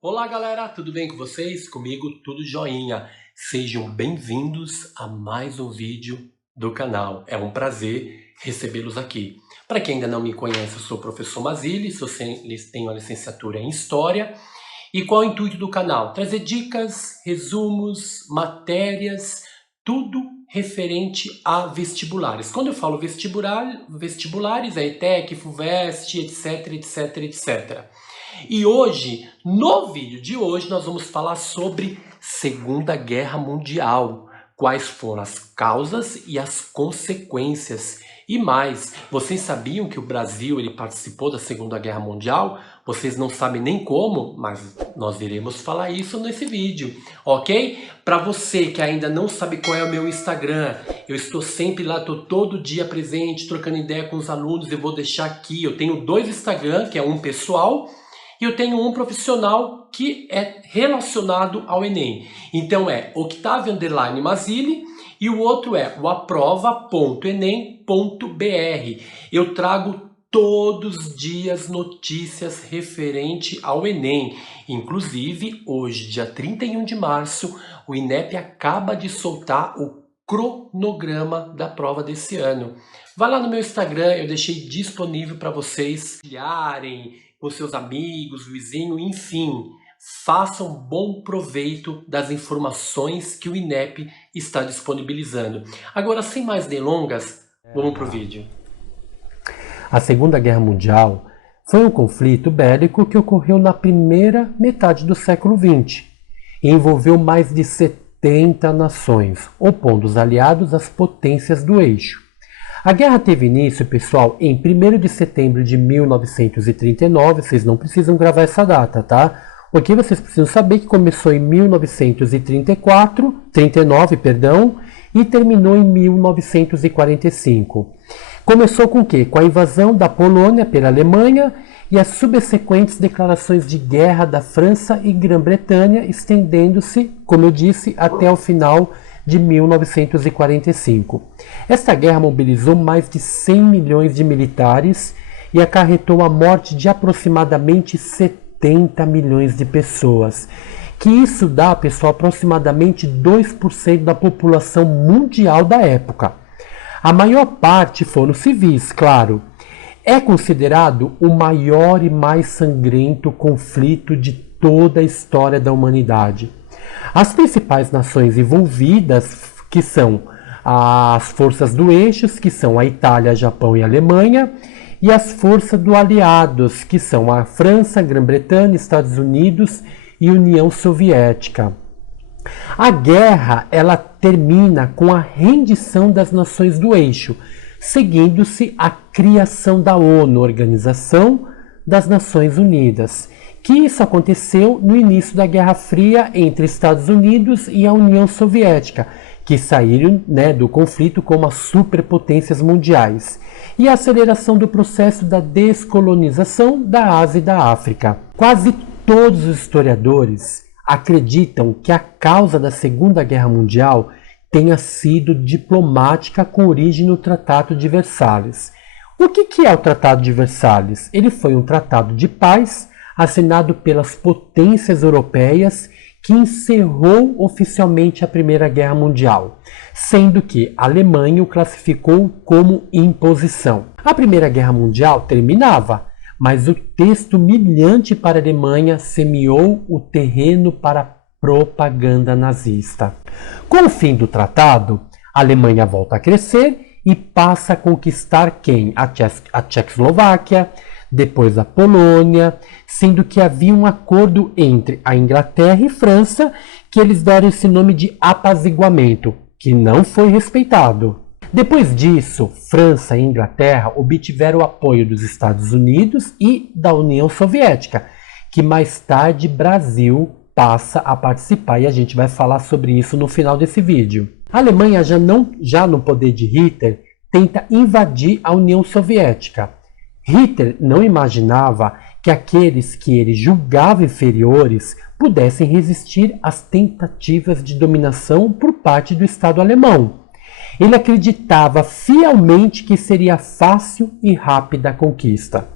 Olá galera, tudo bem com vocês? Comigo tudo joinha. Sejam bem-vindos a mais um vídeo do canal. É um prazer recebê-los aqui. Para quem ainda não me conhece, eu sou o professor Mazili, tenho a licenciatura em História. E qual é o intuito do canal? Trazer dicas, resumos, matérias, tudo referente a vestibulares. Quando eu falo vestibulares, é ETEC, FUVEST, etc, etc, etc. E hoje, no vídeo de hoje, nós vamos falar sobre Segunda Guerra Mundial. Quais foram as causas e as consequências. E mais, vocês sabiam que o Brasil ele participou da Segunda Guerra Mundial? Vocês não sabem nem como, mas nós iremos falar isso nesse vídeo, ok? Para você que ainda não sabe qual é o meu Instagram, eu estou sempre lá, estou todo dia presente, trocando ideia com os alunos. Eu vou deixar aqui, eu tenho dois Instagram, que é um pessoal, e eu tenho um profissional que é relacionado ao Enem. Então é Octavio_Mazili e o outro é o aprova.enem.br. Eu trago todos os dias notícias referente ao Enem. Inclusive, hoje, dia 31 de março, o INEP acaba de soltar o cronograma da prova desse ano. Vai lá no meu Instagram, eu deixei disponível para vocês olharem com seus amigos, vizinhos, enfim, façam bom proveito das informações que o INEP está disponibilizando. Agora, sem mais delongas, vamos para o vídeo. A Segunda Guerra Mundial foi um conflito bélico que ocorreu na primeira metade do século XX e envolveu mais de 70 nações, opondo os aliados às potências do eixo. A guerra teve início, pessoal, em 1º de setembro de 1939, vocês não precisam gravar essa data, tá? O que vocês precisam saber é que começou em 1939, e terminou em 1945. Começou com o quê? Com a invasão da Polônia pela Alemanha e as subsequentes declarações de guerra da França e Grã-Bretanha, estendendo-se, como eu disse, até o final de 1945. Esta guerra mobilizou mais de 100 milhões de militares e acarretou a morte de aproximadamente 70 milhões de pessoas. Que isso dá, pessoal, aproximadamente 2% da população mundial da época. A maior parte foram civis, claro. É considerado o maior e mais sangrento conflito de toda a história da humanidade. As principais nações envolvidas, que são as forças do eixo, que são a Itália, Japão e a Alemanha, e as forças do aliados, que são a França, Grã-Bretanha, Estados Unidos e União Soviética. A guerra ela termina com a rendição das nações do eixo, seguindo-se a criação da ONU, Organização das Nações Unidas, que isso aconteceu no início da Guerra Fria entre Estados Unidos e a União Soviética, que saíram do conflito como as superpotências mundiais, e a aceleração do processo da descolonização da Ásia e da África. Quase todos os historiadores acreditam que a causa da Segunda Guerra Mundial tenha sido diplomática com origem no Tratado de Versalhes. O que é o Tratado de Versalhes? Ele foi um tratado de paz assinado pelas potências europeias que encerrou oficialmente a Primeira Guerra Mundial, sendo que a Alemanha o classificou como imposição. A Primeira Guerra Mundial terminava, mas o texto humilhante para a Alemanha semeou o terreno para a propaganda nazista. Com o fim do tratado, a Alemanha volta a crescer e passa a conquistar quem? A Tchecoslováquia, depois a Polônia, sendo que havia um acordo entre a Inglaterra e França, que eles deram esse nome de apaziguamento, que não foi respeitado. Depois disso, França e Inglaterra obtiveram o apoio dos Estados Unidos e da União Soviética, que mais tarde Brasil passa a participar, e a gente vai falar sobre isso no final desse vídeo. A Alemanha, já no poder de Hitler, tenta invadir a União Soviética. Hitler não imaginava que aqueles que ele julgava inferiores pudessem resistir às tentativas de dominação por parte do Estado alemão. Ele acreditava fielmente que seria fácil e rápida a conquista.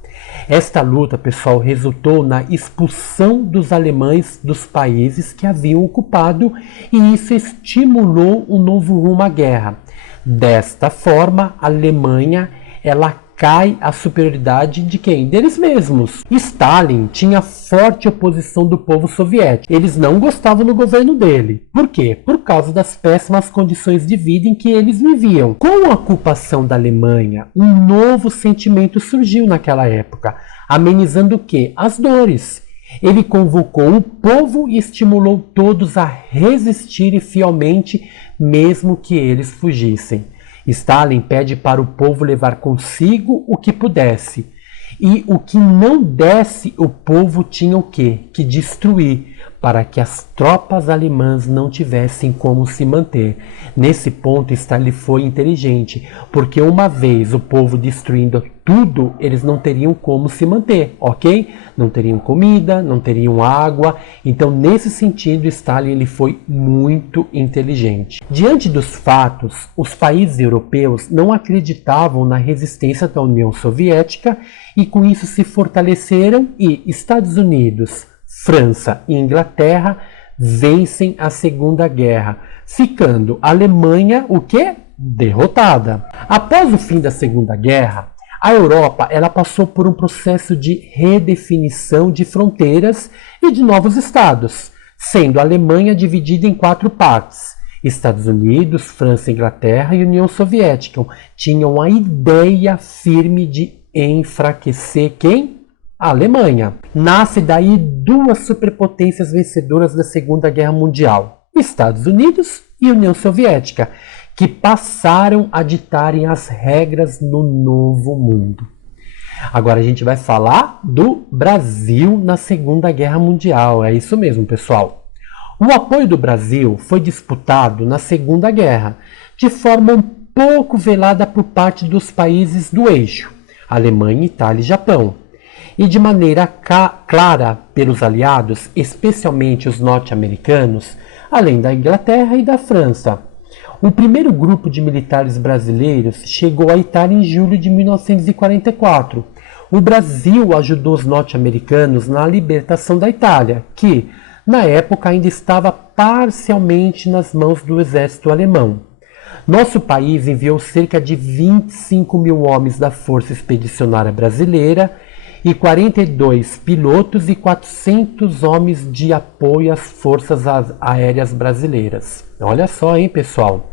Esta luta, pessoal, resultou na expulsão dos alemães dos países que haviam ocupado e isso estimulou um novo rumo à guerra. Desta forma, a Alemanha ela cai à superioridade de quem? Deles mesmos. Stalin tinha forte oposição do povo soviético. Eles não gostavam do governo dele. Por quê? Por causa das péssimas condições de vida em que eles viviam. Com a ocupação da Alemanha, um novo sentimento surgiu naquela época, amenizando o quê? As dores. Ele convocou o povo e estimulou todos a resistirem fielmente, mesmo que eles fugissem. Stalin pede para o povo levar consigo o que pudesse. E o que não desse, o povo tinha o quê? Que destruir, para que as tropas alemãs não tivessem como se manter. Nesse ponto, Stalin foi inteligente, porque uma vez o povo destruindo tudo, eles não teriam como se manter, ok? Não teriam comida, não teriam água. Então, nesse sentido, Stalin ele foi muito inteligente. Diante dos fatos, os países europeus não acreditavam na resistência da União Soviética e com isso se fortaleceram e Estados Unidos, França e Inglaterra vencem a Segunda Guerra, ficando a Alemanha o quê? Derrotada. Após o fim da Segunda Guerra, a Europa ela passou por um processo de redefinição de fronteiras e de novos estados, sendo a Alemanha dividida em 4 partes. Estados Unidos, França, Inglaterra e União Soviética tinham a ideia firme de enfraquecer quem? A Alemanha. Nasce daí 2 superpotências vencedoras da Segunda Guerra Mundial, Estados Unidos e União Soviética, que passaram a ditarem as regras no novo mundo. Agora a gente vai falar do Brasil na Segunda Guerra Mundial. É isso mesmo, pessoal. O apoio do Brasil foi disputado na Segunda Guerra, de forma um pouco velada por parte dos países do eixo, Alemanha, Itália e Japão, e de maneira clara pelos aliados, especialmente os norte-americanos, além da Inglaterra e da França. O primeiro grupo de militares brasileiros chegou à Itália em julho de 1944. O Brasil ajudou os norte-americanos na libertação da Itália, que, na época, ainda estava parcialmente nas mãos do exército alemão. Nosso país enviou cerca de 25 mil homens da Força Expedicionária Brasileira e 42 pilotos e 400 homens de apoio às Forças Aéreas Brasileiras. Olha só, hein, pessoal?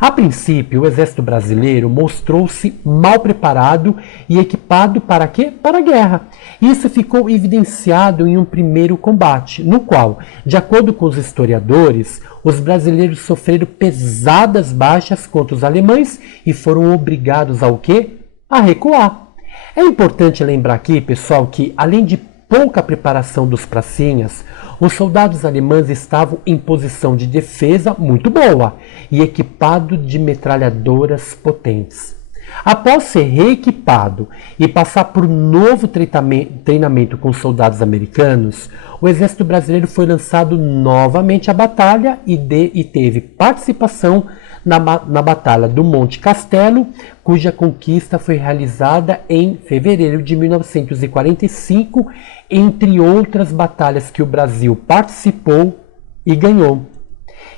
A princípio, o Exército Brasileiro mostrou-se mal preparado e equipado para quê? Para a guerra. Isso ficou evidenciado em um primeiro combate, no qual, de acordo com os historiadores, os brasileiros sofreram pesadas baixas contra os alemães e foram obrigados ao quê? A recuar. É importante lembrar aqui, pessoal, que além de pouca preparação dos pracinhas, os soldados alemães estavam em posição de defesa muito boa e equipados de metralhadoras potentes. Após ser reequipado e passar por um novo treinamento com soldados americanos, o exército brasileiro foi lançado novamente à batalha e teve participação na Batalha do Monte Castelo, cuja conquista foi realizada em fevereiro de 1945, entre outras batalhas que o Brasil participou e ganhou.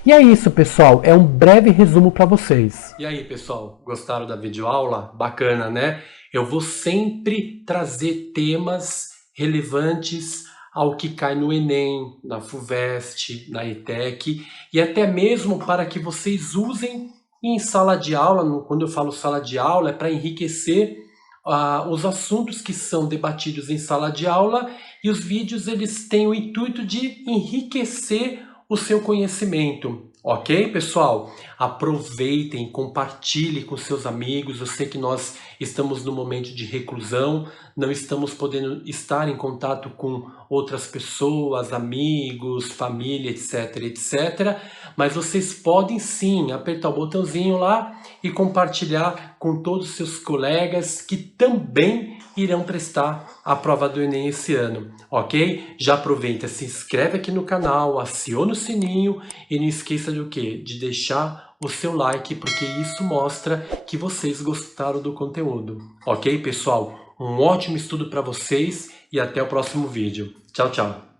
E é isso, pessoal. É um breve resumo para vocês. E aí, pessoal? Gostaram da videoaula? Bacana, né? Eu vou sempre trazer temas relevantes ao que cai no Enem, na FUVEST, na ETEC, e até mesmo para que vocês usem em sala de aula. Quando eu falo sala de aula, é para enriquecer os assuntos que são debatidos em sala de aula, e os vídeos eles têm o intuito de enriquecer o seu conhecimento. Ok, pessoal? Aproveitem, compartilhem com seus amigos. Eu sei que nós estamos no momento de reclusão, não estamos podendo estar em contato com outras pessoas, amigos, família, etc, etc. Mas vocês podem sim apertar o botãozinho lá e compartilhar com todos os seus colegas que também irão prestar a prova do Enem esse ano, ok? Já aproveita, se inscreve aqui no canal, aciona o sininho e não esqueça de o quê? De deixar o seu like, porque isso mostra que vocês gostaram do conteúdo, ok, pessoal? um ótimo estudo para vocês e até o próximo vídeo. Tchau, tchau!